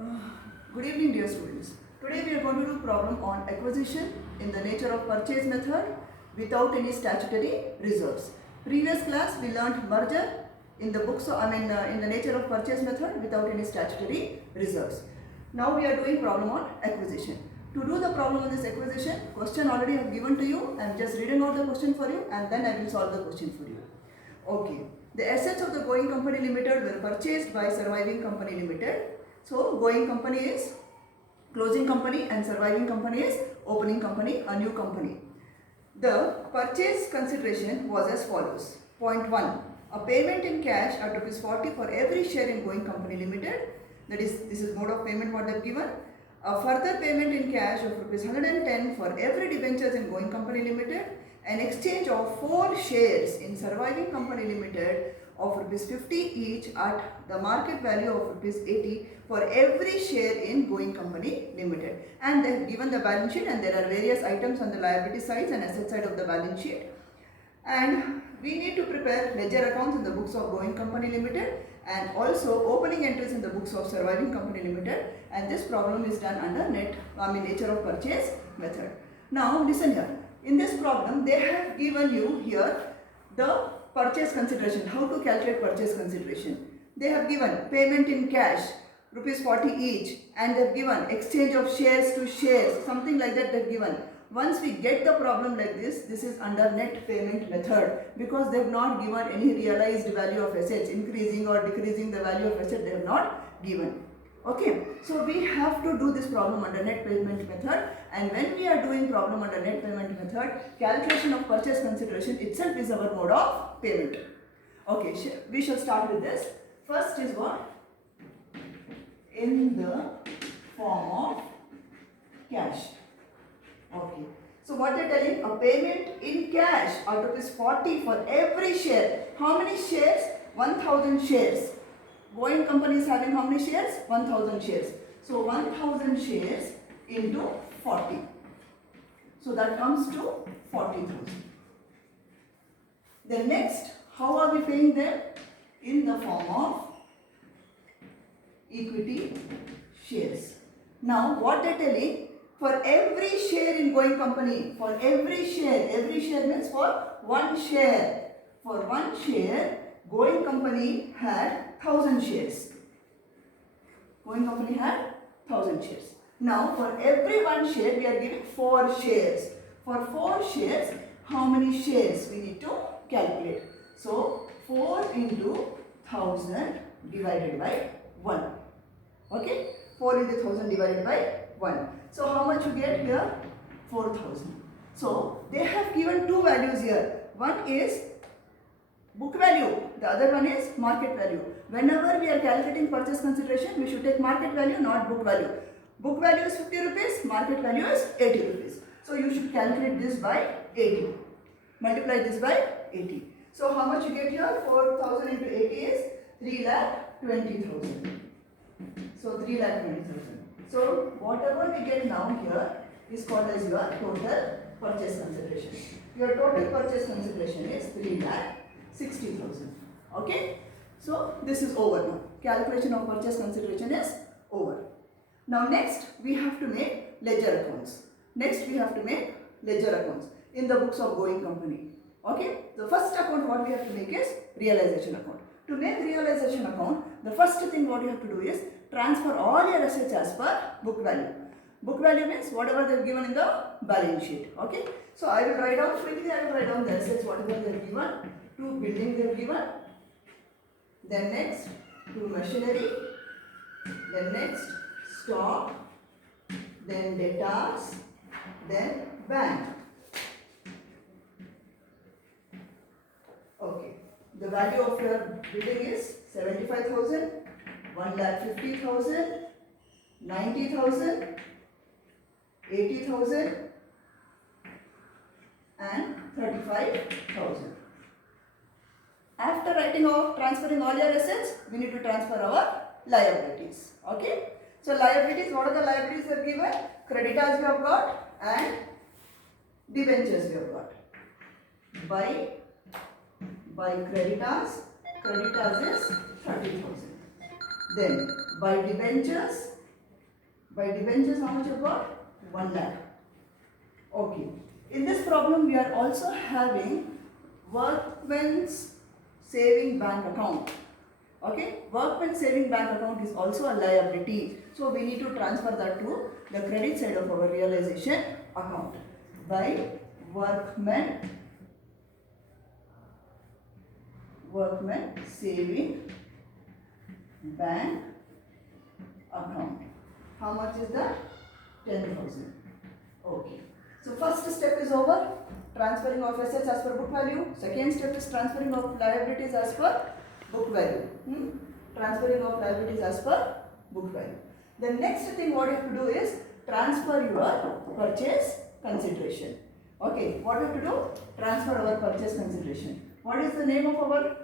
Uh, Good evening, dear students. Today we are going to do problem on acquisition in the nature of purchase method without any statutory reserves. Previous class we learnt merger in the books, in the nature of purchase method without any statutory reserves. Now we are doing problem on acquisition. To do the problem on this acquisition, question already I have given to you. I am just reading out the question for you and then I will solve the question for you. Okay. The assets of the Going Company Limited were purchased by Surviving Company Limited. So, Going Company is closing company and Surviving Company is opening company, a new company. The purchase consideration was as follows. Point 1. A payment in cash at ₹40 for every share in Going Company Limited. That is, this is mode of payment what they have given. A further payment in cash of ₹110 for every debentures in Going Company Limited. An exchange of 4 shares in Surviving Company Limited of ₹50 each at the market value of ₹80 for every share in Going Company Limited. And they have given the balance sheet and there are various items on the liability side and asset side of the balance sheet. And we need to prepare ledger accounts in the books of Going Company Limited and also opening entries in the books of Surviving Company Limited, and this problem is done under nature of purchase method. Now listen here. In this problem they have given you here the purchase consideration, how to calculate purchase consideration. They have given payment in cash ₹40 each and they have given exchange of shares to shares, something like that they have given. Once we get the problem like this is under net payment method because they have not given any realized value of assets, increasing or decreasing the value of asset they have not given. Okay, so we have to do this problem under net payment method, and when we are doing problem under net payment method, calculation of purchase consideration itself is our mode of payment. Okay, we shall start with this. First is what? In the form of cash. Okay, so what they are telling, a payment in cash out of ₹40 for every share. How many shares? 1000 shares. Going company is having how many shares? 1000 shares. So 1000 shares into 40. So that comes to 40,000. Then next, how are we paying them? In the form of equity shares. Now what they are telling, for every share in Going Company, for every share means for one share. For one share, Going Company had 1000 shares. Going Company had 1000 shares. Now for every one share we are giving 4 shares. For 4 shares, how many shares we need to calculate? So 4 into 1000 divided by 1. Okay? 4 into 1000 divided by 1. So how much you get here? 4000. So they have given two values here. One is book value, the other one is market value. Whenever we are calculating purchase consideration, we should take market value, not book value. Book value is ₹50, market value is ₹80. So you should calculate this by 80. Multiply this by 80. So how much you get here? 4000 into 80 is 3,20,000. So 3,20,000. So whatever we get now here is called as your total purchase consideration. Your total purchase consideration is 3,60,000. Okay? So this is over now. Calculation of purchase consideration is over. Now next we have to make ledger accounts. Next we have to make ledger accounts in the books of Going Company. Okay? The first account what we have to make is realization account. To make realization account, the first thing what you have to do is transfer all your assets as per book value. Book value means whatever they have given in the balance sheet. Okay? So I will write down quickly, I will write down the assets whatever they have given. 2 buildings they have given. Then next 2 machinery. Then next stock. Then debtors. Then bank. Okay. The value of your building is 75,000, 1,50,000, 90,000, 80,000 and 35,000. After transferring all your assets, we need to transfer our liabilities. Okay? So liabilities, what are the liabilities that are given? Creditors we have got and debentures we have got. By creditors is 30,000. Then by debentures By debentures, how much you got? 1 lakh. Okay. In this problem, we are also having workman's saving bank account. Okay. Workman's saving bank account is also a liability. So we need to transfer that to the credit side of our realization account. By workman saving bank account. How much is that? 10,000. Okay. So first step is over. Transferring of assets as per book value. Second step is transferring of liabilities as per book value. Transferring of liabilities as per book value. The next thing what you have to do is transfer your purchase consideration. Okay. What we have to do? Transfer our purchase consideration. What is the name of our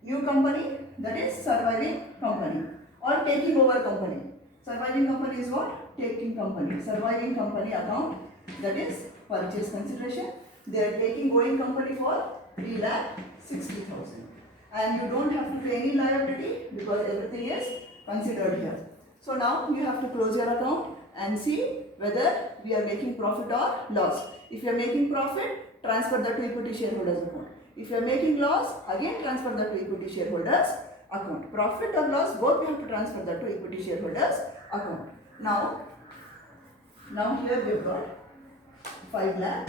new company? That is surviving company or taking over company. Surviving company is what? Taking company. Surviving company account, that is purchase consideration. They are taking going company for 3,60,000. And you don't have to pay any liability because everything is considered here. So now you have to close your account and see whether we are making profit or loss. If you are making profit, transfer that to equity shareholders account. If you are making loss, again transfer that to equity shareholders account. Profit or loss, both we have to transfer that to equity shareholders account. Now here we have got 5 lakh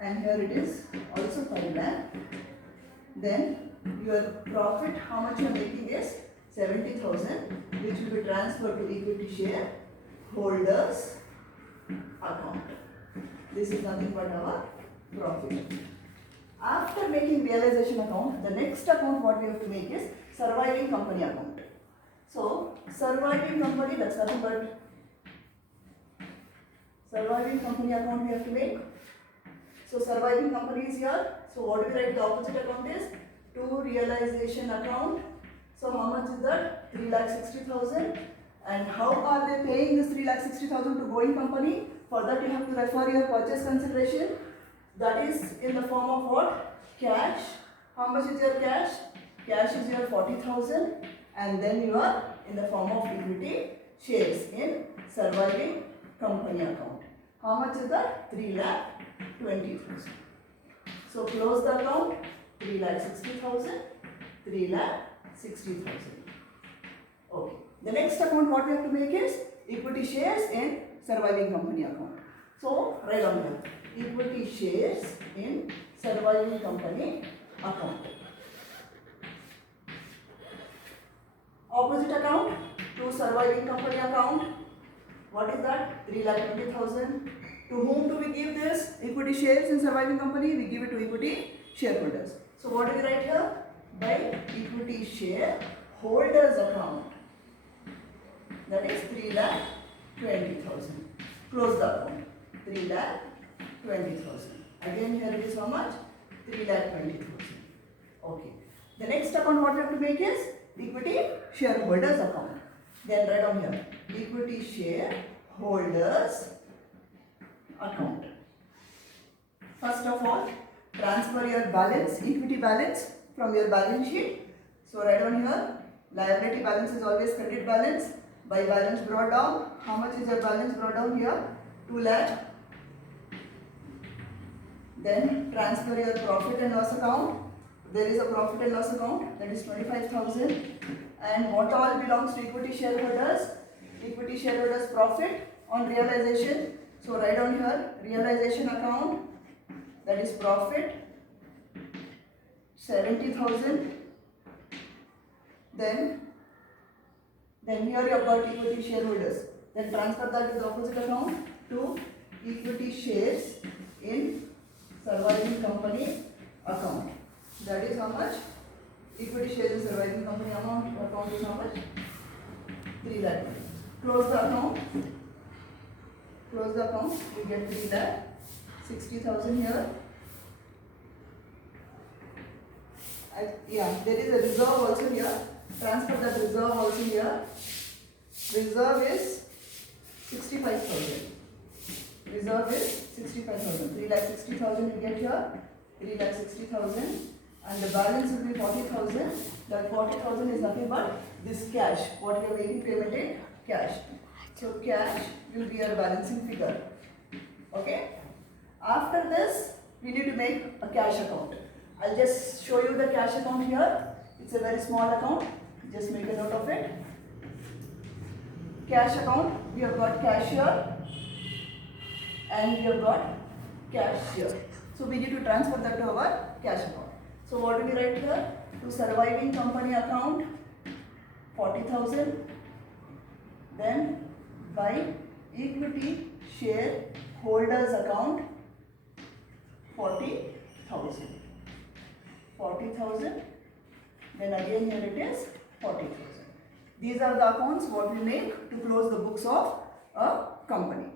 and here it is also 5 lakh. Then your profit, how much you are making is 70,000, which will be transferred to equity shareholders account. This is nothing but our profit. After making realization account, the next account what we have to make is surviving company account. So surviving company, that's nothing but surviving company account we have to make. So surviving company is here. So what do we write the opposite account is? To realization account. So how much is that? 3,60,000. And how are they paying this 3,60,000 to going company? For that you have to refer your purchase consideration. That is in the form of what? Cash. How much is your cash? Cash is your 40,000. And then you are in the form of equity shares in surviving company account. How much is that? 3,20,000. So close the account. 3,60,000. 3,60,000. Okay. The next account what we have to make is equity shares in surviving company account. So write down here. Equity shares in surviving company account. Opposite account to surviving company account. What is that? 3,20,000. To whom do we give this equity shares in surviving company? We give it to equity shareholders. So what do we write here? By equity shareholders account. That is 3,20,000. Close the account. 3,20,000. Again here it is how much? 3,20,000. Okay. The next account what we have to make is equity shareholders account. Then write down here. Equity shareholders account. First of all, transfer your balance, equity balance from your balance sheet. So write down here. Liability balance is always credit balance. By balance brought down, how much is your balance brought down here? 2 lakh. Then transfer your profit and loss account. There is a profit and loss account, that is 25,000. And what all belongs to equity shareholders? Equity shareholders profit on realization. So write down here realization account, that is profit 70,000. Then here you have got equity shareholders. Then transfer that to the opposite account to equity shares in surviving company account. That is how much? Equity shares in surviving company account is how much? 3 lakh. Close the account. Close the account. You get 3,60,000 here. There is a reserve also here. Transfer that reserve also here. Reserve is 65,000. Reserve is 65,000. 3,60,000 you get here. 3,60,000. And the balance will be 40,000. That 40,000 is nothing but this cash. What you are making payment in cash. So cash will be our balancing figure. Okay. After this, we need to make a cash account. I'll just show you the cash account here. It's a very small account. Just make a note of it. Cash account, we have got cash here and we have got cash here. So we need to transfer that to our cash account. So what do we write here? To surviving company account 40,000. Then by equity share holders account 40,000. 40,000. Then again here it is 40,000. These are the accounts what we make to close the books of a company.